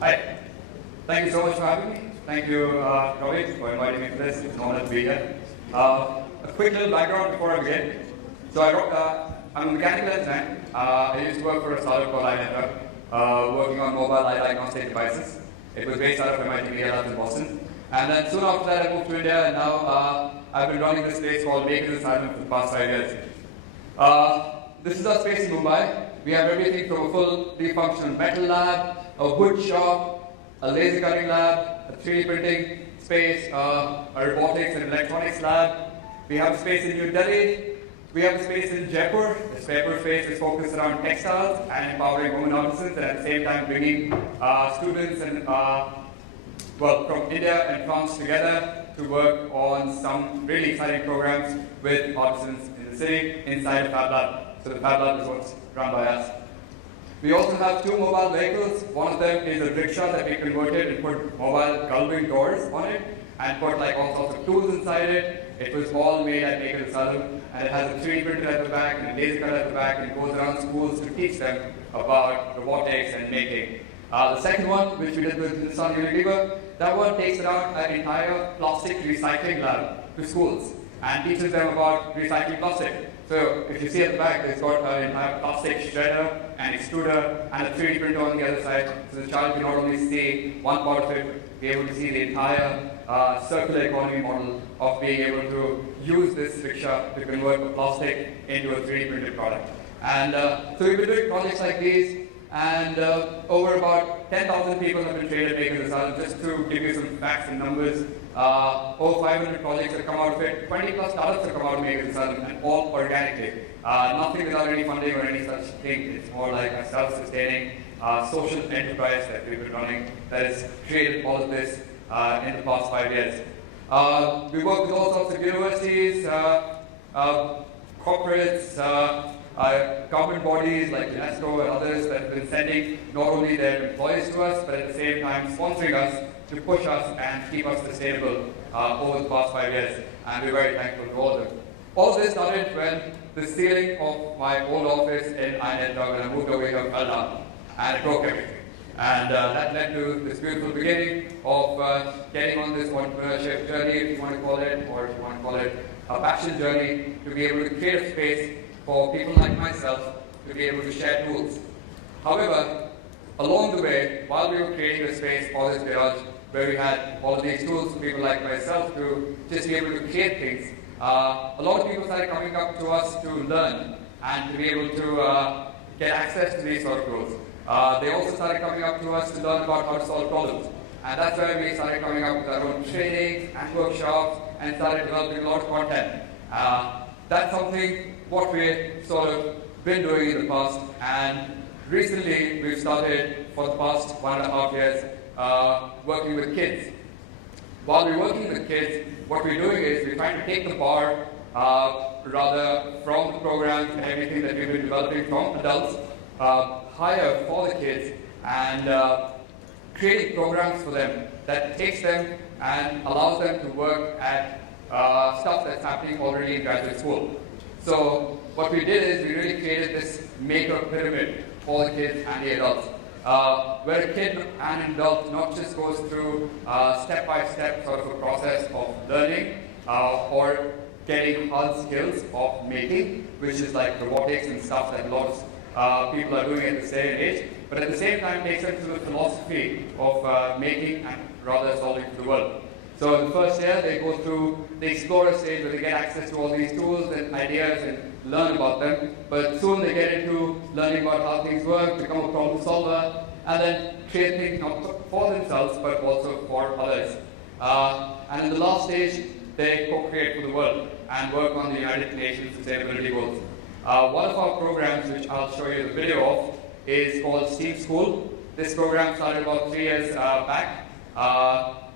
Hi. Thank you so much for having me. Thank you, Rohit, for inviting me to this. It's an honor to be here. A quick little background before I begin. So I'm a mechanical engineer. I used to work for a startup called Asylum, working on mobile eye diagnostic devices. It was based out of MIT Labs in Boston. And then soon after that, I moved to India, and now I've been running this place called Asylum for the past 5 years. This is our space in Mumbai. We have everything from a fully functional metal lab, a wood shop, a laser cutting lab, a 3D printing space, a robotics and electronics lab. We have a space in New Delhi. We have a space in Jaipur. This Jaipur space is focused around textiles and empowering women artisans, and at the same time bringing students and from India and France together to work on some really exciting programs with artisans in the city inside the Fab Lab. So the Fab Lab is what's run by us. We also have 2 mobile vehicles. One of them is a rickshaw that we converted and put mobile gullwing doors on it and put like all sorts of tools inside it. It was all made at Asylum, and it has a 3D printer at the back and a laser cutter at the back, and it goes around schools to teach them about robotics and making. The second one, which we did with Hindustan Unilever, that one takes around an entire plastic recycling lab to schools and teaches them about recycling plastic. So if you see at the back, it's got an entire plastic shredder and extruder and a 3D printer on the other side. So the child can not only see one part of it, be able to see the entire circular economy model of being able to use this rickshaw to convert the plastic into a 3D printed product. And so we've been doing projects like these, and over about 10,000 people have been trained at Asylum. Just to give you some facts and numbers, over 500 projects have come out of it, 20 plus startups have come out of Asylum, and all organically. Nothing without any funding or any such thing. It's more like a self-sustaining social enterprise that we've been running that has created all of this in the past 5 years. We work with all sorts of universities, corporates, government bodies like UNESCO and others that have been sending not only their employees to us, but at the same time sponsoring us to push us and keep us sustainable over the past 5 years. And we're very thankful to all of them. All this started when the ceiling of my old office in INET, when I moved over here, fell down, and it broke everything. And that led to this beautiful beginning of getting on this entrepreneurship journey, if you want to call it, or if you want to call it a passion journey, to be able to create a space for people like myself to be able to share tools. However, along the way, while we were creating a space for this garage, where we had all of these tools for people like myself to just be able to create things, a lot of people started coming up to us to learn and to be able to get access to these sort of tools. They also started coming up to us to learn about how to solve problems. And that's where we started coming up with our own trainings and workshops and started developing a lot of content. That's something what we've sort of been doing in the past, and recently we've started for the past 1.5 years working with kids. While we're working with kids, what we're doing is we're trying to take the power rather from the programs and everything that we've been developing from adults, higher for the kids, and creating programs for them that takes them and allows them to work at stuff that's happening already in graduate school. So what we did is we really created this maker pyramid for the kids and the adults, where a kid and an adult not just goes through step-by-step sort of a process of learning or getting hard skills of making, which is like robotics and stuff that a lot of people are doing at this day and age, but at the same time takes them to the philosophy of making and rather solving for the world. So in the first year, they go through the explorer stage where they get access to all these tools and ideas and learn about them. But soon they get into learning about how things work, become a problem solver, and then create things not for themselves, but also for others. And in the last stage, they co-create for the world and work on the United Nations Sustainability Goals. One of our programs, which I'll show you the video of, is called STEAM School. This program started about 3 years back.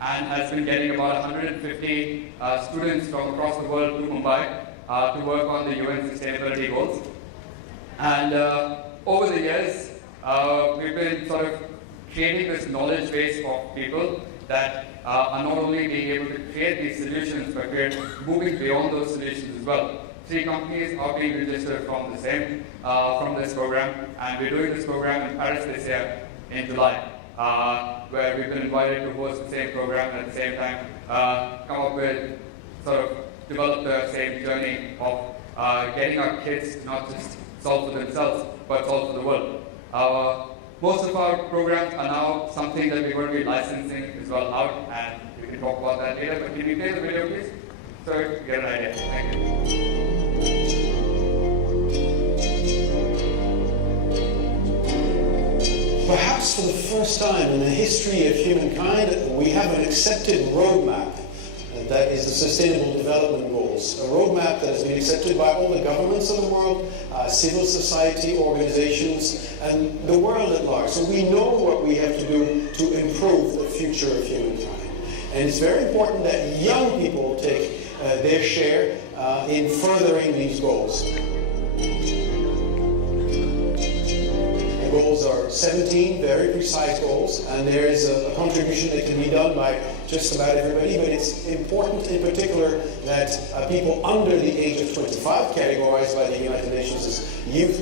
And has been getting about 150 students from across the world to Mumbai to work on the UN Sustainability Goals. And over the years, we've been sort of creating this knowledge base of people that are not only being able to create these solutions, but we're moving beyond those solutions as well. 3 companies are being registered from the same, from this program, and we're doing this program in Paris this year in July. where we've been invited to host the same program and at the same time come up with, sort of develop the same journey of getting our kids to not just solve for themselves, but solve for the world. Most of our programs are now something that we're going to be licensing as well out, and we can talk about that later. But can we play the video, please? So you get an idea. Thank you. Perhaps for the first time in the history of humankind, we have an accepted roadmap that is the Sustainable Development Goals. A roadmap that has been accepted by all the governments of the world, civil society organizations, and the world at large. So we know what we have to do to improve the future of humankind. And it's very important that young people take their share in furthering these goals. The goals are 17 very precise goals, and there is a contribution that can be done by just about everybody, but it's important in particular that people under the age of 25, categorized by the United Nations as youth,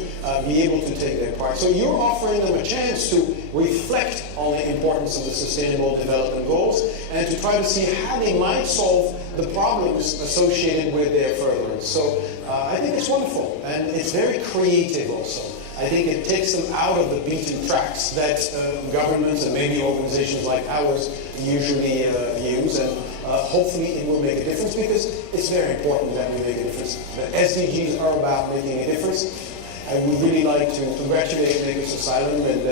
be able to take their part. So you're offering them a chance to reflect on the importance of the Sustainable Development Goals and to try to see how they might solve the problems associated with their furtherance. So I think it's wonderful, and it's very creative also. I think it takes them out of the beaten tracks that governments and maybe organizations like ours usually use, and hopefully it will make a difference, because it's very important that we make a difference. The SDGs are about making a difference. I would really like to congratulate Makers Asylum and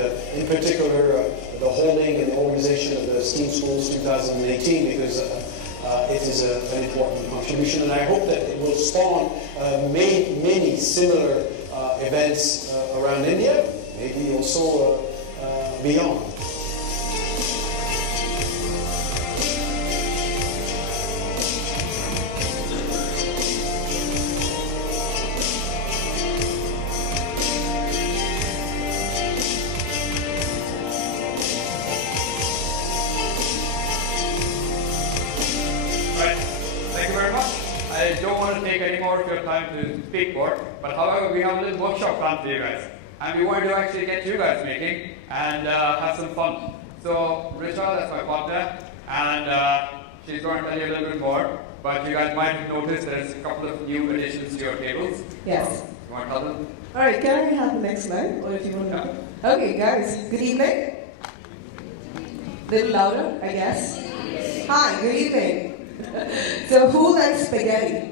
in particular the holding and the organization of the STEAM Schools 2018, because it is an important contribution, and I hope that it will spawn many similar events around India, maybe also beyond. I don't want to take any more of your time to speak for, but however, we have a little workshop planned for you guys. And we wanted to actually get you guys making and have some fun. So, Richa, that's my partner, and she's going to tell you a little bit more, but you guys might have noticed there's a couple of new additions to your tables. Yes. You want to tell them? Alright, can I have the next slide? Or if you want to. Okay, guys, good evening. Little louder, I guess. Hi, good evening. So who likes spaghetti?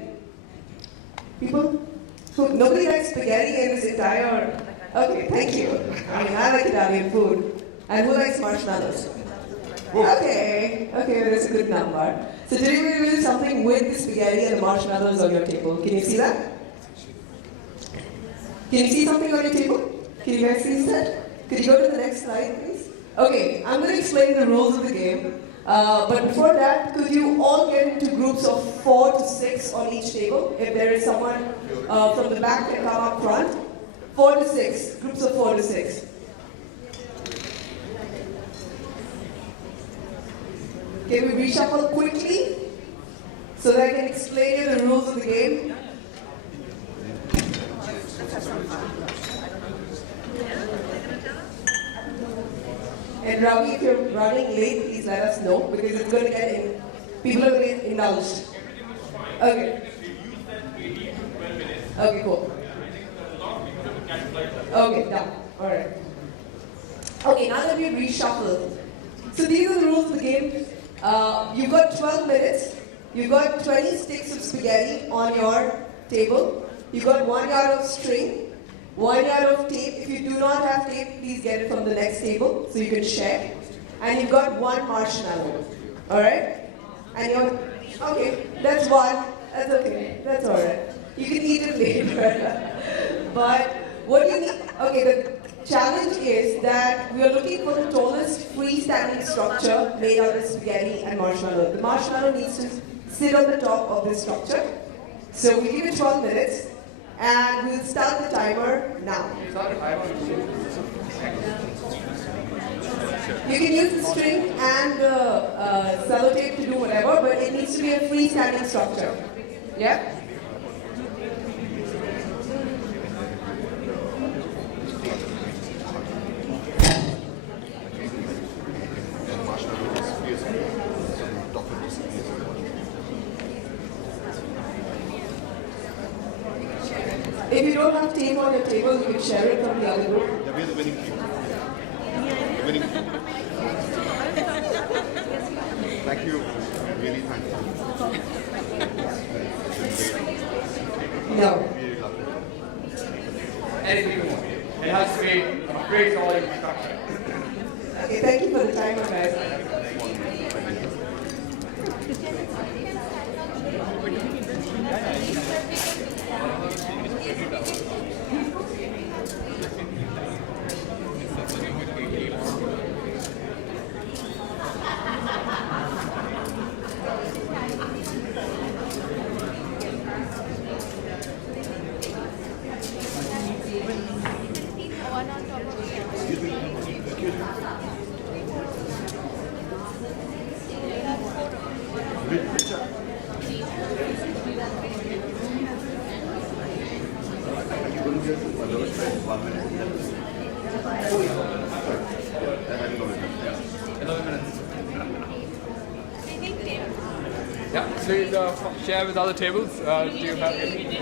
People? Nobody likes spaghetti in this entire... Okay, thank you. I mean, I like Italian food. And who likes marshmallows? Okay, that's a good number. So today we're going to do something with the spaghetti and the marshmallows on your table. Can you see that? Can you see something on your table? Can you guys see that? Could you go to the next slide, please? Okay, I'm going to explain the rules of the game. But before that, could you all get into groups of 4 to 6 on each table? If there is someone from the back that come up front. 4 to 6, groups of 4 to 6. Can we reshuffle quickly so that I can explain you the rules of the game? And Ravi, if you're running late, please let us know, because it's going to get in. People are going to get indulged. Okay. Okay, cool. Okay, done. Alright. Okay, now that we've reshuffled. So these are the rules of the game. You've got 12 minutes. You've got 20 sticks of spaghetti on your table. You've got 1 yard of string. 1 yard of tape. If you do not have tape, please get it from the next table so you can share. And you've got 1 marshmallow. Alright? And you're, okay, that's 1. That's okay. That's alright. You can eat it later. But what you need, okay, the challenge is that we are looking for the tallest freestanding structure made out of spaghetti and marshmallow. The marshmallow needs to sit on the top of this structure. So we give it 12 minutes. And we'll start the timer now. You can use the string and the sellotape to do whatever, but it needs to be a freestanding structure. Yeah? If you don't have tape on your table, you can share it from the other group. Yeah, we're the winning team. Winning team. Thank you. Really thankful. No. Really love it. Anything more. It has to be a great solid structure. Okay, thank you for the time, guys. Yeah, please share with other tables. Do you have any?